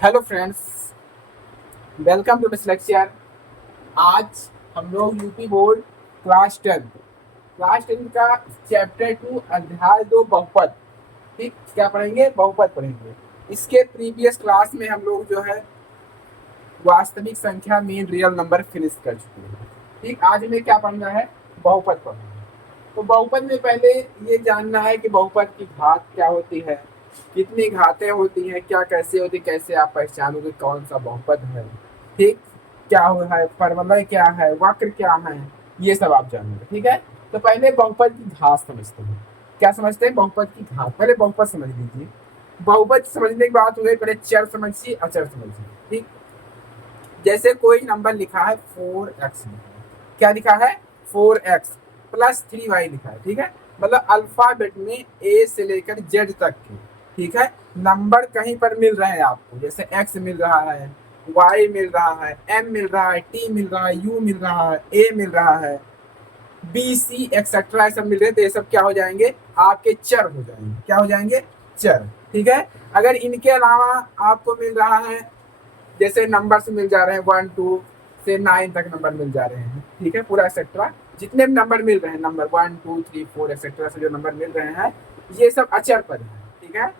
Hello friends, welcome to miss lecture. आज हम लोग यूपी बोर्ड क्लास टेंथ का चैप्टर 2 अध्याय 2 बहुपद, ठीक क्या पढ़ेंगे? बहुपद पढ़ेंगे। इसके प्रीवियस क्लास में हम लोग जो है वास्तविक संख्या मीन रियल नंबर फिनिश कर चुके हैं। ठीक, आज हमें क्या पढ़ना है? बहुपद पढ़ना है। तो बहुपद में पहले ये जानना है कि बहुपद की घात क्या होती है, कितनी घातें होती हैं, क्या कैसे होती, कैसे आप पहचानोगे कौन सा बहुपद है। ठीक, क्या हो है, फॉर्मूला क्या है, वक्र क्या है, ये सब आप जानोगे। ठीक है, तो पहले बहुपद की घात समझते हैं। क्या समझते हैं? बहुपद की घात। पहले बहुपद समझ लीजिए। बहुपद समझने की बात हो गई, पहले चर समझिए, अचर समझिए। ठीक, जैसे कोई नंबर लिखा है 4x, क्या लिखा है? 4x प्लस 3y लिखा है। ठीक है, मतलब अल्फाबेट में ए से लेकर जेड तक के, ठीक है, नंबर कहीं पर मिल रहे हैं आपको। जैसे x मिल रहा है, y मिल रहा है, m मिल रहा है, t मिल रहा है, u मिल रहा है, a मिल रहा है, b c एक्सेट्रा सब मिल रहे हैं। तो ये सब क्या हो जाएंगे? आपके चर हो जाएंगे। क्या हो जाएंगे? चर। ठीक है, अगर इनके अलावा आपको मिल रहा है, जैसे नंबर से मिल जा रहे हैं 1 2 से 9 तक नंबर मिल जा रहे हैं, ठीक है, पूरा एक्सेट्रा जितने भी नंबर मिल रहे हैं, नंबर 1 2 3 4 एक्सेट्रा से जो नंबर मिल रहे हैं, ये सब अचर पद है। ठीक है,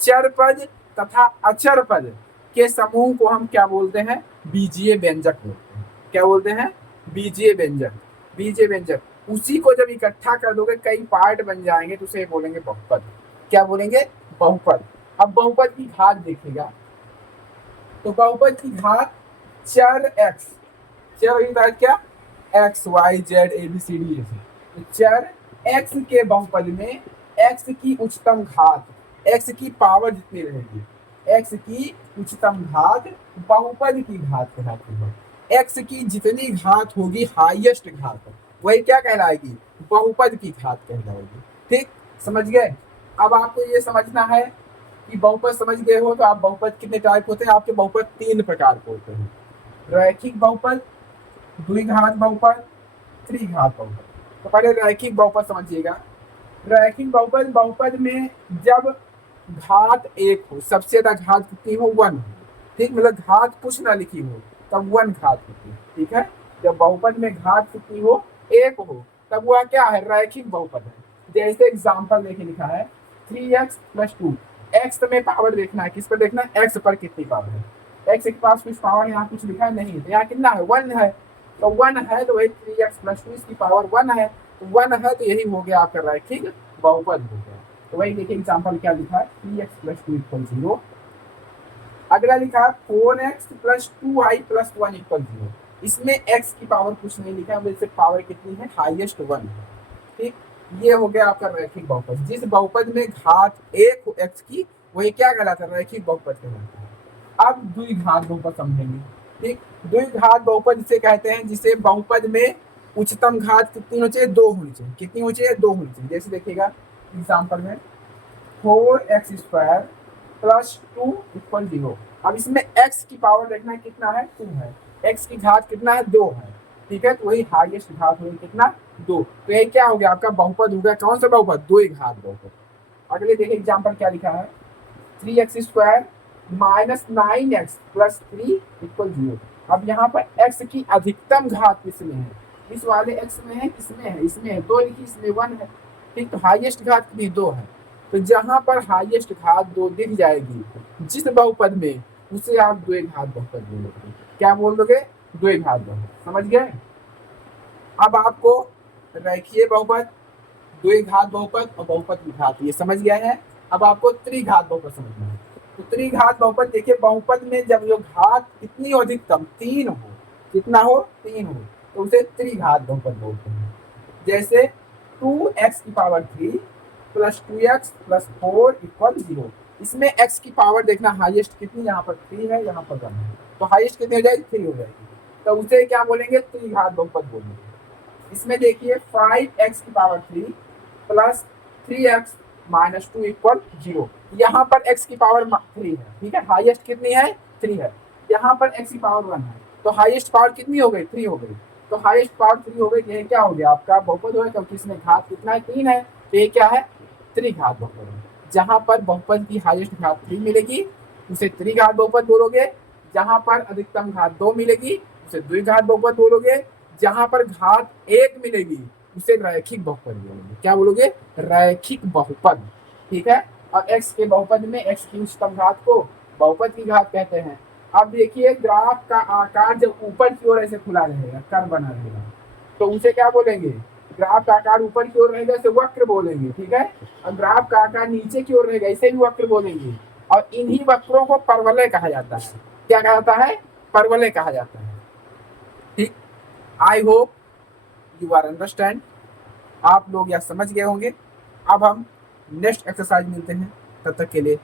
चर पद तथा अचर पद के समूह को हम क्या बोलते हैं? बीजीय व्यंजक बोलते हैं। क्या बोलते हैं? बीजीय व्यंजक। बीजीय व्यंजक उसी को जब इकट्ठा कर दोगे, कई पार्ट बन जाएंगे, तो उसे बोलेंगे बहुपद। क्या बोलेंगे? बहुपद। अब बहुपद की घात देखिएगा, तो बहुपद की घात चर x, चर की घात क्या? x y z a b c d, तो चर x के बहुपद में x की उच्चतम घात, x की पावर जितनी रहेगी, x की उच्चतम घात बहुपद की घात कहलाती है। x की जितनी घात होगी, हाईएस्ट घात, वही क्या कहलाएगी? बहुपद की घात कहलाएगी। ठीक, समझ गए? अब आपको ये समझना है कि बहुपद समझ गए हो, तो आप बहुपद कितने टाइप होते हैं? आपके बहुपद 3 प्रकार के होते हैं। रैखिक बहुपद, द्विघात बहुपद, त्रिघात बहुपद। तो पहले रैखिक बहुपद समझिएगा। रैखिक बहुपद, बहुपद में जब घात एक हो, सबसे ज्यादा घात कितनी हो? 1 हो। ठीक, मतलब घात कुछ ना लिखी हो, तब 1 घात होती है। ठीक है, जब बहुपद में घात कितनी हो? 1 हो, तब वह क्या है? रैखिक बहुपद है। जैसे एग्जाम्पल देखिए, लिखा है 3x+2। एक्स में पावर देखना है, किस पर देखना है? एक्स पर कितनी पावर है। एक्स के पास कुछ पावर यहाँ कुछ लिखा है नहीं, तो यहाँ कितना है? 1 है। तो 1 है, तो वही 3x+2, इसकी पावर 1 है, तो 1 है, तो यही हो गया आपका रैखिक बहुपद हो गया। तो वही देखिए एग्जाम्पल क्या लिखा है, 3x+2 = 0। अगला लिखा है 4x+2y+1 = 0। इसमें x की पावर कुछ नहीं लिखा है, वैसे पावर कितनी है? हाईएस्ट 1 है। ठीक, ये हो गया आपका रैखिक बहुपद। जिस बहुपद में घात 1 हो x की, वही क्या कहलाता है? रैखिक बहुपद कहलाता है। अब द्विघात बहुपद समझेंगे। ठीक, द्विघात बहुपद जिसे कहते हैं, जिसे बहुपद में उच्चतम घात कितनी होनी चाहिए? 2 होनी चाहिए। कितनी होनी चाहिए? 2 होनी चाहिए। जैसे देखिएगा एग्जाम्पल में 4x² + 2 = 0। अब इसमें x की पावर देखना है, कितना है? 2 है। x की घात कितना है? 2 है। ठीक है, तो वही हाईएस्ट घात होगी, कितना? 2। तो ये क्या हो गया? आपका बहुपद हो गया। कौन सा बहुपद? द्विघात बहुपद। अगले देखिए एग्जाम्पल क्या लिखा है, 3x² - 9x + 3 = 0। अब यहाँ पर x की अधिकतम घात किसमें है? इस वाले x में है, किसमें है? इसमें है। 2 लिखी, इसमें 1 है। ठीक, तो हाईएस्ट घात कितनी? 2 है। तो जहां पर हाईएस्ट घात 2 दिख जाएगी जिस बहुपद में, उसे आप द्विघात बहुपद बोलोगे। क्या बोलोगे? द्विघात बहुपद। समझ गए? अब आपको रैखिक बहुपद, द्विघात बहुपद और बहुपद की घात ये समझ गया है। अब आपको त्रिघात बहुपद समझना है। तो त्रिघात बहुपद देखिए, बहुपद में जब जो घात कितनी हो? अधिकतम 3 हो। कितना हो? 3 हो, तो उसे त्रिघात बहुपद बोलते हैं। जैसे 2x³ + 2x + 4 = 0। इसमें x की पावर देखना, हाईएस्ट कितनी? यहाँ पर 3 है, यहाँ पर 1 है, तो हाईएस्ट कितनी हो जाएगी? 3 हो जाएगी। तो उसे क्या बोलेंगे? त्रिघात बहुपद बोलेंगे। इसमें देखिए 5x³ + 3x - 2 = 0। यहाँ पर x की पावर 3 है। ठीक है, हाईएस्ट कितनी है? 3 है। यहाँ पर x की पावर 1 है, तो हाईएस्ट पावर कितनी हो गई? 3 हो गई। तो हाईएस्ट पावर 3 हो गई, ये क्या हो गया? आपका बहुपद हो गया, क्योंकि इसमें घात कितना है? 3 है, तो ये क्या है? त्रिघात बहुपद है। जहां पर बहुपद की हाईएस्ट घात 3 मिलेगी, उसे त्रिघात बहुपद बोलोगे। जहां पर अधिकतम घात 2 मिलेगी उसे द्विघात बहुपद बोलोगे। जहां पर घात 1 मिलेगी उसे रैखिक बहुपद बोलोगे। क्या बोलोगे? रैखिक बहुपद। ठीक है। और x के बहुपद में x की उच्चतम घात को बहुपद की घात कहते हैं। अब देखिए ग्राफ का आकार जब ऊपर की ओर ऐसे खुला रहेगा, कर्व बना रहेगा, तो उसे क्या बोलेंगे? ग्राफ का आकार ऊपर की ओर रहेगा इसे वक्र बोलेंगे। ठीक है। और ग्राफ का आकार नीचे की ओर रहेगा इसे भी वक्र बोलेंगे। और इन्हीं वक्रों को परवलय कहा जाता है। क्या कहा जाता है? परवलय कहा जाता है। ठीक। I hope you are understand. आप लोग यह समझ गए होंगे। अब हम नेक्स्ट एक्सरसाइज मिलते हैं, तब तक के लिए